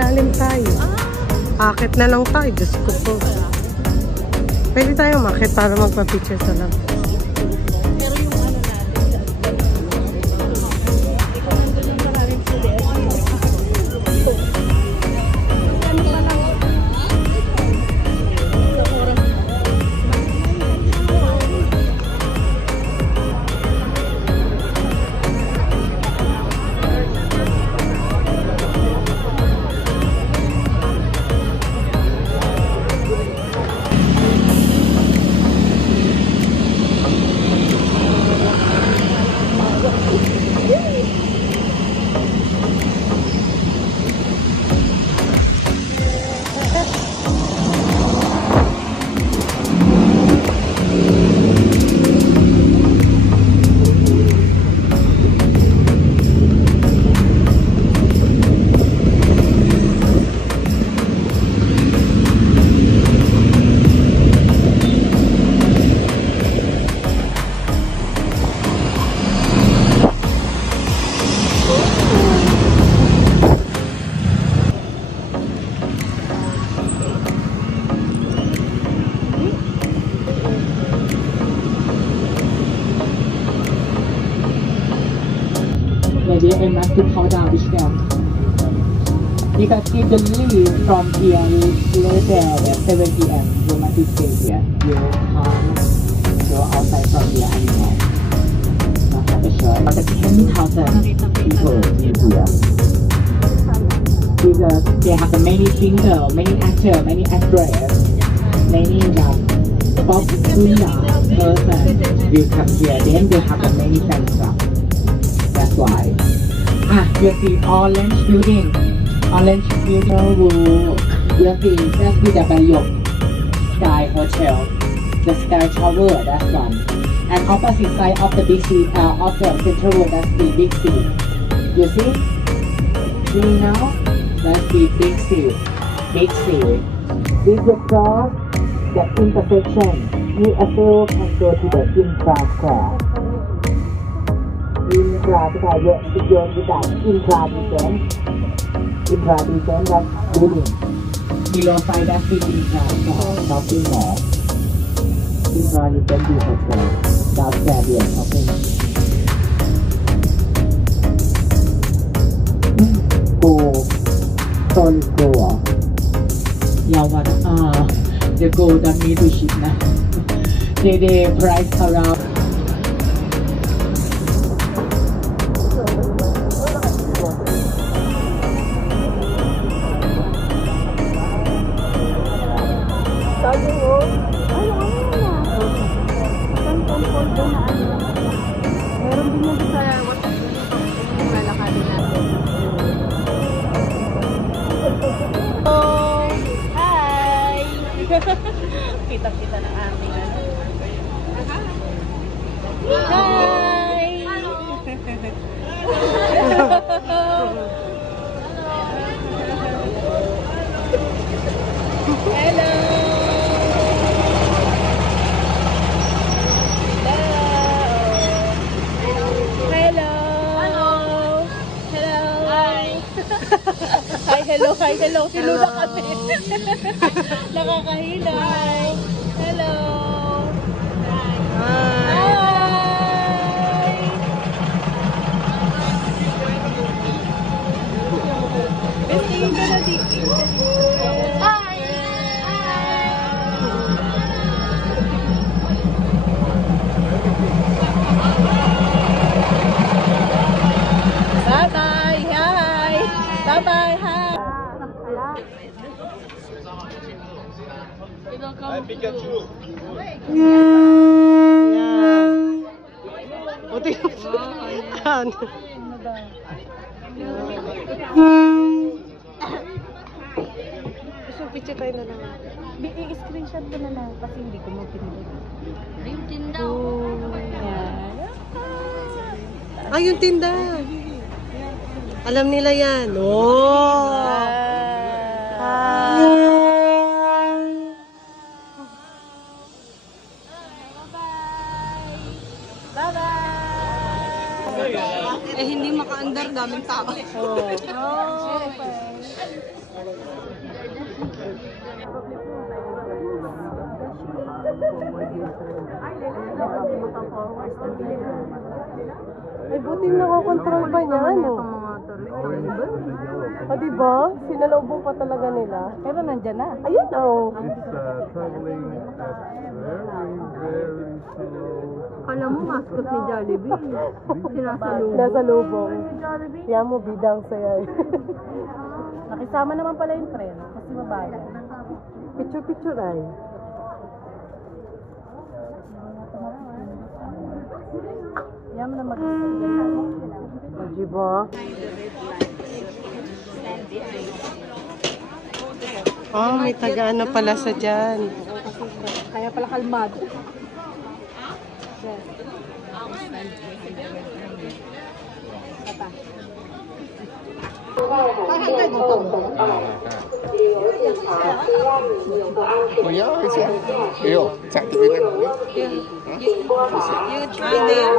ilalim tayo. Akit na lang tayo. Diyos ko po. Pwede tayo makit para magpa-picture sa lang. Maybe I must to count down which bell. Because if the leave from here later at 7 p.m. romantic stay here, you can't go outside from here anymore. Not have a choice. But the 10,000 people in here. Because they have many singers, many actors, many actresses, many popular person will come here. Then they have many fans club. That's why. You see orange building. Orange building you see that's the Bayok Sky Hotel. The Sky Tower, that's one. And opposite side of the big sea, of the Central World, that's the big sea. You see? See now? That's the big sea. Big sea. If you cross the intersection, you also can go to the Infra Square. Infra that's building. Below side that's the Infra shopping mall. Infra hotel. That's the shopping. Go. Solid go. Yeah, what? The gold that need to ship now. They price around. Kita-kita ng aming Hi! Hello! Hello! Hello! Hello! Hi! Hi, hello, hi, hello. Silula kami. Nakakahila. Hello. Hi. Bestingin ka na dito. Hi. Bye-bye. Hi. Bye-bye. Hi. Hi, Pikachu. Yan. Buti yan. Gusto picture tayo na lang. I-screenshot ko na lang kasi hindi ko mapinili. Yung tinda. Yan. Ay, yung tinda. Alam nila yan. Oh! Eh, hindi maka-under, daming tao. Oh. Okay. Ay, buti nakakontrol pa niya, ano? O, diba? Sinalubong pa talaga nila. Pero nandyan na. Ayun, oh. It's traveling at very slow. Kala mo mascot ni Jollibee. Sinasalubong. Nasa lubong. Kaya mo, bidang saya eh. Nakisama naman pala yung friend. Kasi babae. Picture-picture ay. Kaya mo na mag- O, diba? Oh, may taga-ano pala sa dyan. Kaya pala kalmado. Oh ya, siya. Ayo, cak tu bilang. You try there,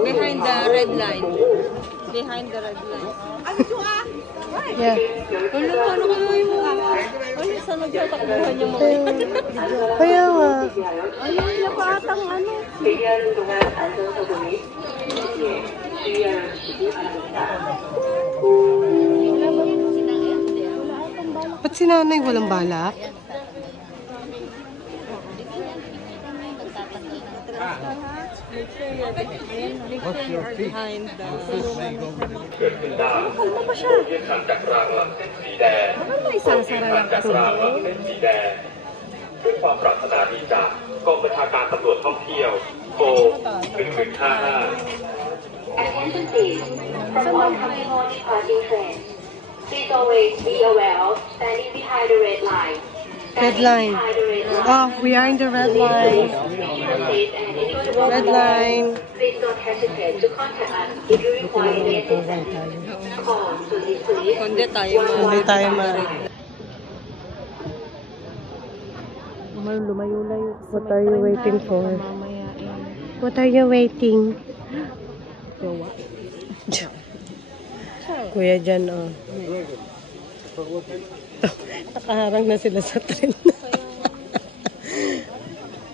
behind the red line. Behind the red line. Yeah. Ano kayo yung ano, saan nagtatakbuhan yung mga Kaya nga. ayun, napatang ano. Ba't si nanay walang balak? Behind the... ยึดขันจากรางลำเส้นสีแดงจากรางลำเส้นสีแดงด้วยความปรารถนาดีจากกองบัญชาการตำรวจท่องเที่ยวโก1155 Attention please. From oncoming or departing train. Please always be aware of standing behind the red line. Red line. Behind the red line. Oh, we are in the red line. Please and ensure the Red line. Please don't hesitate to contact us if you require any assistance. Call Police Police. Kundi tayo Hindi tayo ma... Lumayo-layo. What are you waiting for? What are you waiting? Kuya dyan, oh. Nakaharang na sila sa tren.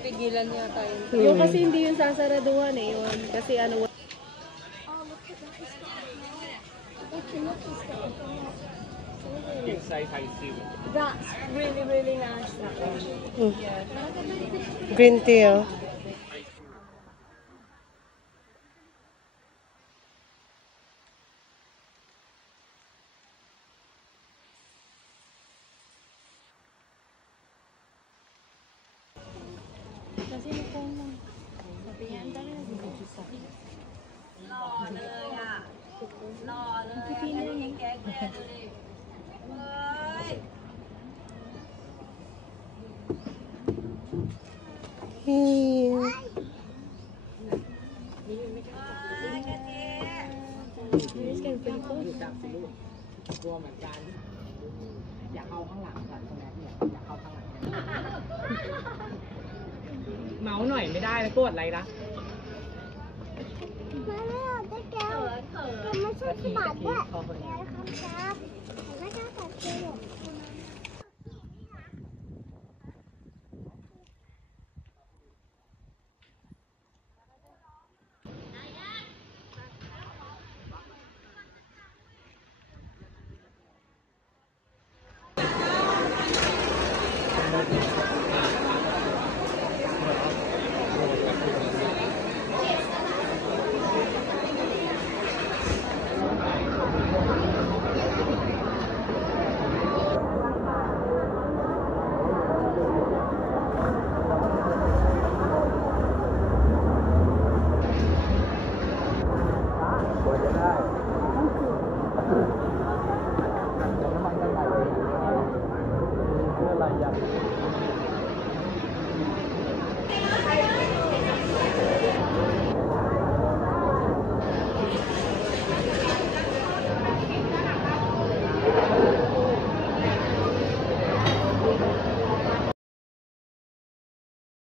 Pigilan niya tayo. Yung kasi hindi yung sasaraduhan eh. Yung, kasi ano... That's really, really nice. Green tea, oh. Here. กลัวเหมือนกัน อยากเข้าข้างหลังก่อนใช่ไหมอยากเข้าข้างหลังเมาส์หน่อยไม่ได้นะกดอะไรนะไม่ใช่ที่บาทด้วยเดี๋ยวนะครับไม่ใช่ตัดเกลือ